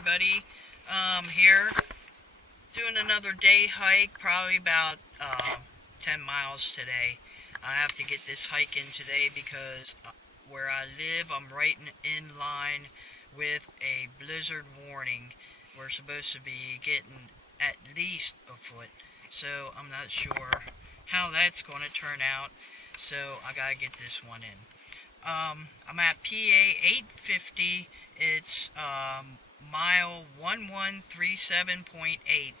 everybody. Here doing another day hike, probably about 10 miles today. I have to get this hike in today because where I live, I'm right in line with a blizzard warning. We're supposed to be getting at least a foot, so I'm not sure how that's going to turn out. So I gotta get this one in. I'm at PA 850. It's mile 1137.8,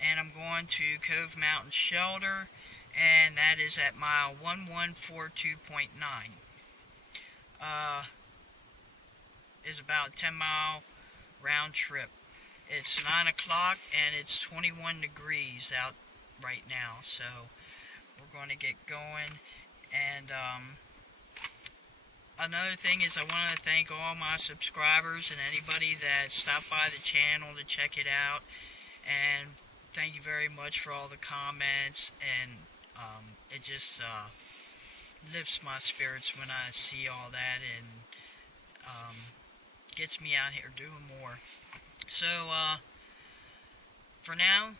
and I'm going to Cove Mountain Shelter, and that is at mile 1142.9. Is about a 10-mile round trip. It's 9 o'clock and it's 21 degrees out right now, so we're going to get going. And another thing is I want to thank all my subscribers and anybody that stopped by the channel to check it out. And thank you very much for all the comments. And it just lifts my spirits when I see all that, and gets me out here doing more. So for now,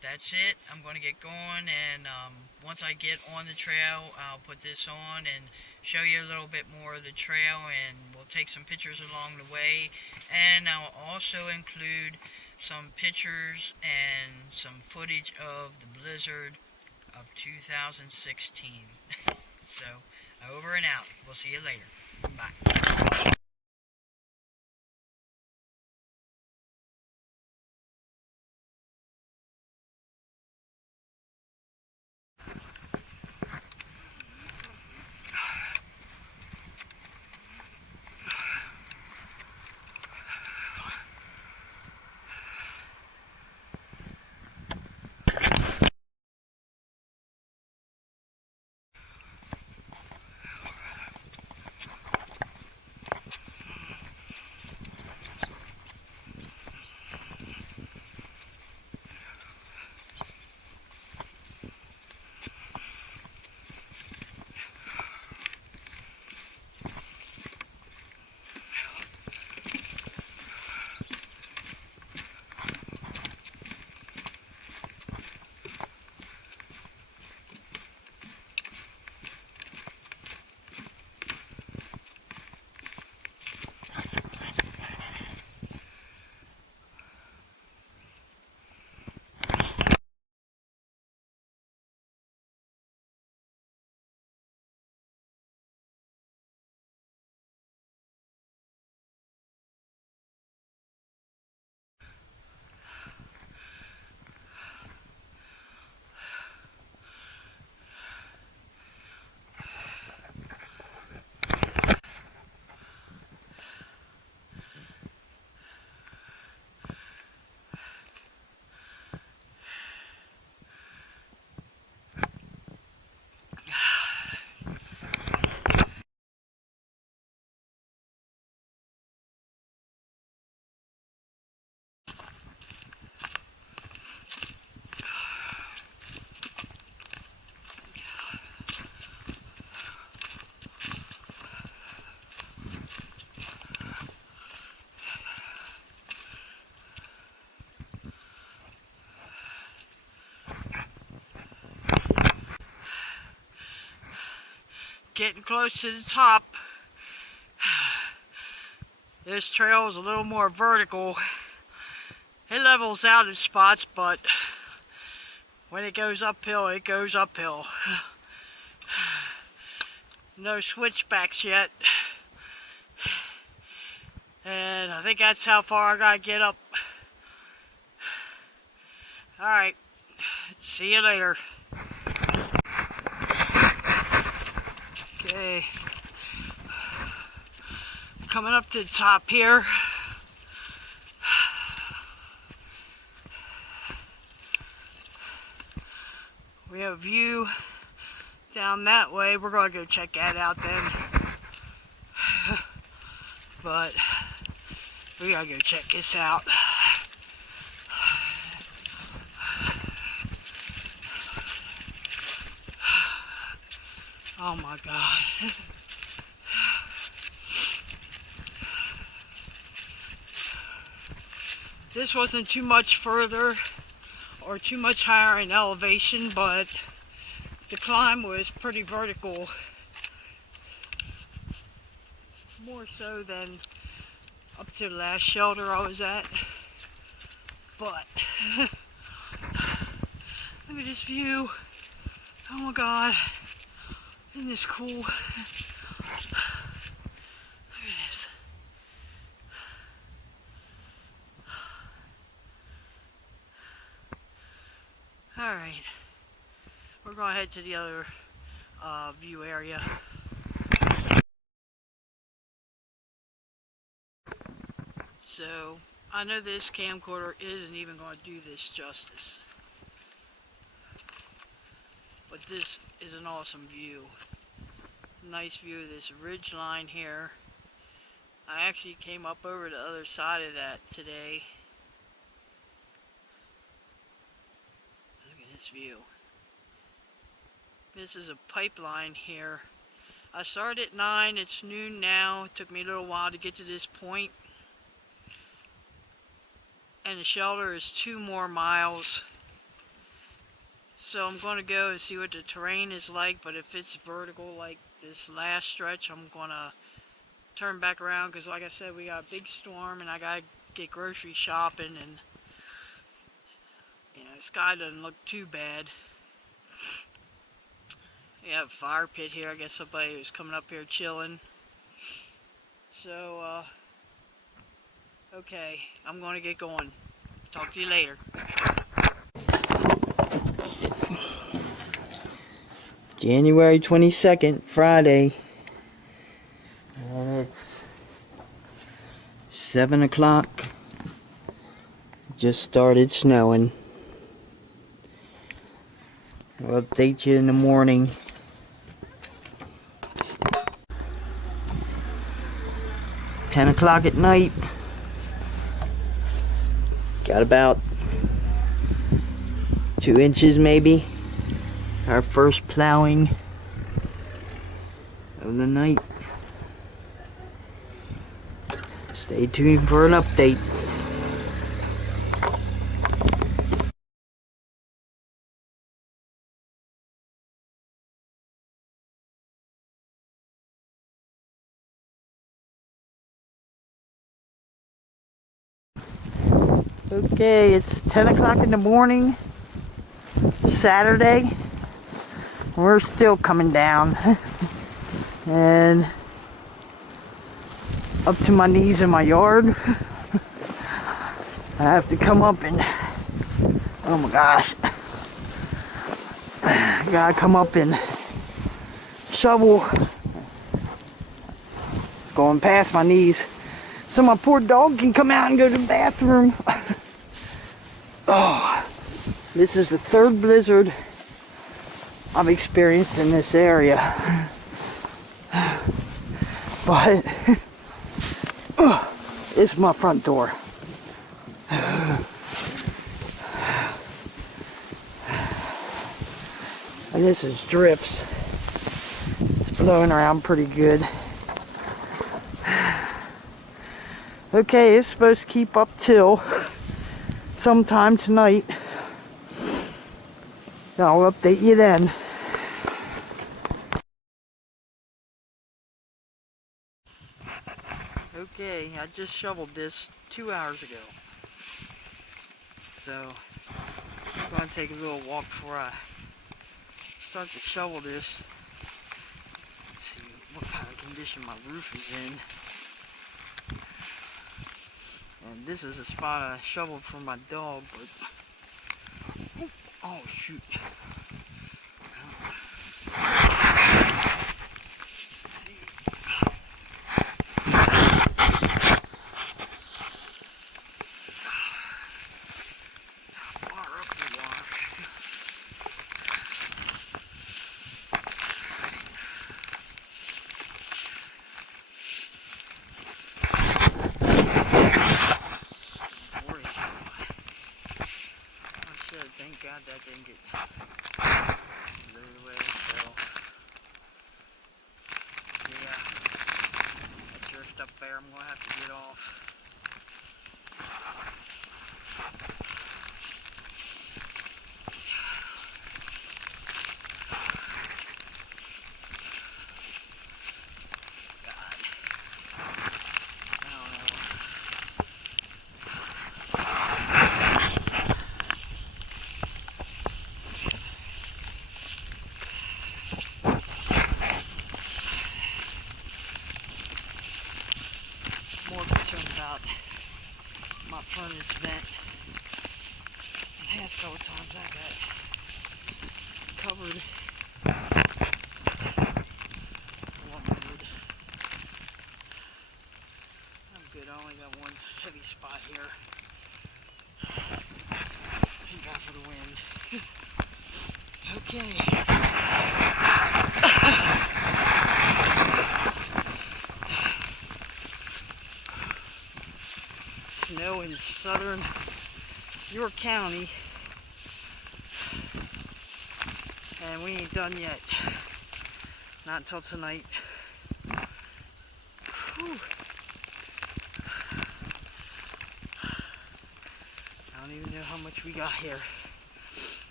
that's it. I'm going to get going, and once I get on the trail, I'll put this on and show you a little bit more of the trail, and we'll take some pictures along the way, and I'll also include some pictures and some footage of the blizzard of 2016. So, over and out. We'll see you later. Bye. Getting close to the top. This trail is a little more vertical. It levels out in spots, but when it goes uphill, it goes uphill. No switchbacks yet. And I think that's how far I gotta get up. Alright, see you later. Okay, coming up to the top here. We have a view down that way. We're going to go check that out then. But we gotta go check this out. Oh my God. This wasn't too much further or too much higher in elevation, but the climb was pretty vertical, more so than up to the last shelter I was at. But look at this view. Oh my god, isn't this cool? Look at this. Alright, we're going to head to the other view area. So, I know this camcorder isn't even going to do this justice. But this is an awesome view. Nice view of this ridge line here. I actually came up over the other side of that today. Look at this view. This is a pipeline here. I started at 9, it's noon now. It took me a little while to get to this point. And the shelter is 2 more miles. So I'm going to go and see what the terrain is like, but if it's vertical like this last stretch, I'm going to turn back around, because like I said, we got a big storm and I got to get grocery shopping, and you know, the sky doesn't look too bad. We have a fire pit here. I guess somebody was coming up here chilling. So, okay, I'm going to get going. Talk to you later. January 22nd, Friday. And it's 7 o'clock. Just started snowing. I'll update you in the morning. $10 o'clock at night. Got about 2 inches maybe. Our first plowing of the night. Stay tuned for an update. Okay, it's 10 o'clock in the morning, Saturday. We're still coming down. And up to my knees in my yard. I have to come up and, oh my gosh. I gotta come up and shovel. It's going past my knees. So my poor dog can come out and go to the bathroom. Oh, this is the 3rd blizzard I've experienced in this area. But it's my front door. And this is drips. It's blowing around pretty good. Okay, it's supposed to keep up till sometime tonight. I'll update you then. Okay, I just shoveled this 2 hours ago. So, I'm going to take a little walk before I start to shovel this. Let's see what kind of condition my roof is in. And this is a spot I shoveled for my dog, but oh shoot. Thank God that didn't get about my furnace vent. The past couple times I got covered. I'm good. I only got one heavy spot here. Thank God for the wind. Okay. Snow in southern York County, and we ain't done yet. Not until tonight. Whew. I don't even know how much we got here.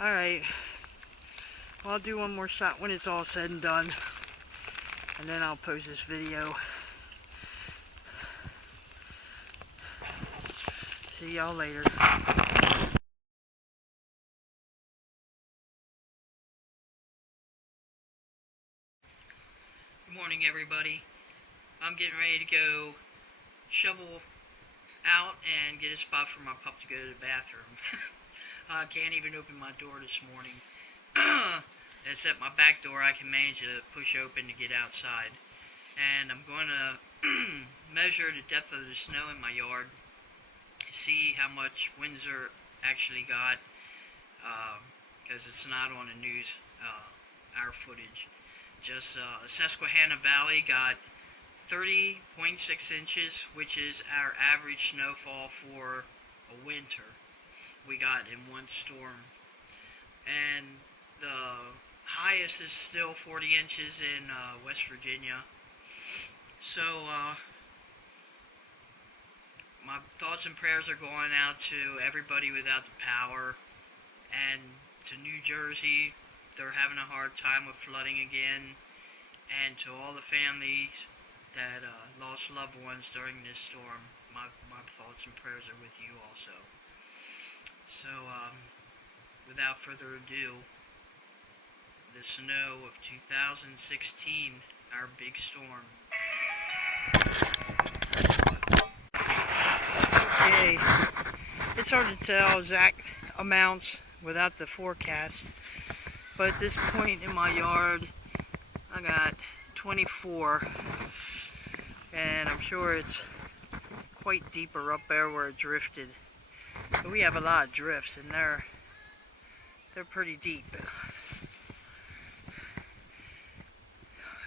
Alright. Well, I'll do one more shot when it's all said and done. And then I'll post this video. See y'all later. Good morning, everybody. I'm getting ready to go shovel out and get a spot for my pup to go to the bathroom. I can't even open my door this morning. Except my back door I can manage to push open to get outside. And I'm going to measure the depth of the snow in my yard, see how much Windsor actually got, because it's not on the news, our footage. Just Susquehanna Valley got 30.6 inches, which is our average snowfall for a winter we got in one storm. And the highest is still 40 inches in West Virginia. So my thoughts and prayers are going out to everybody without the power, and to New Jersey. They're having a hard time with flooding again, and to all the families that lost loved ones during this storm. My thoughts and prayers are with you also. So without further ado, the snow of 2016, our big storm. Okay, it's hard to tell exact amounts without the forecast, but at this point in my yard, I got 24, and I'm sure it's quite deeper up there where it drifted. But we have a lot of drifts, and they're pretty deep.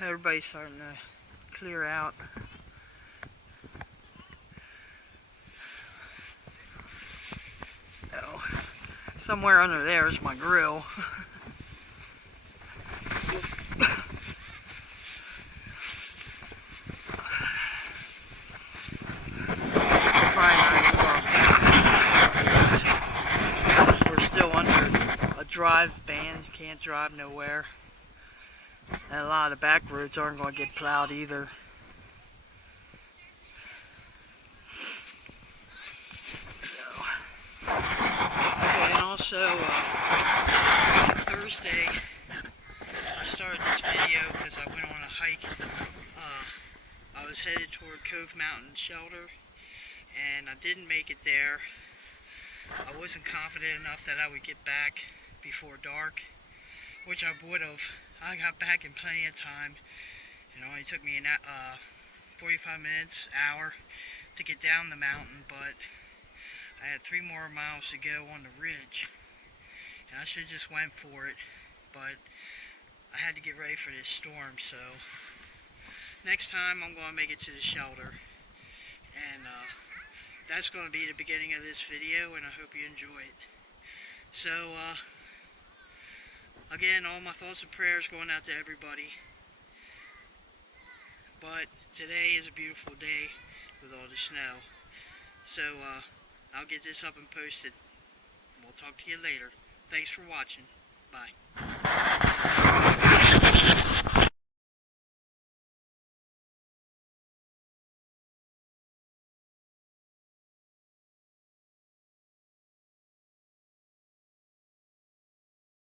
Everybody's starting to clear out. Oh, somewhere under there is my grill. We're still under a drive ban. Can't drive nowhere. And a lot of the back roads aren't going to get plowed either. Okay, and also Thursday I started this video because I went on a hike. I was headed toward Cove Mountain Shelter, and I didn't make it there. I wasn't confident enough that I would get back before dark, which I would have. I got back in plenty of time. It only took me 45 minutes, hour to get down the mountain, but I had 3 more miles to go on the ridge, and I should have just went for it, but I had to get ready for this storm. So next time I'm going to make it to the shelter, and that's going to be the beginning of this video, and I hope you enjoy it. So again, all my thoughts and prayers going out to everybody. But today is a beautiful day with all the snow. So I'll get this up and posted. We'll talk to you later. Thanks for watching. Bye.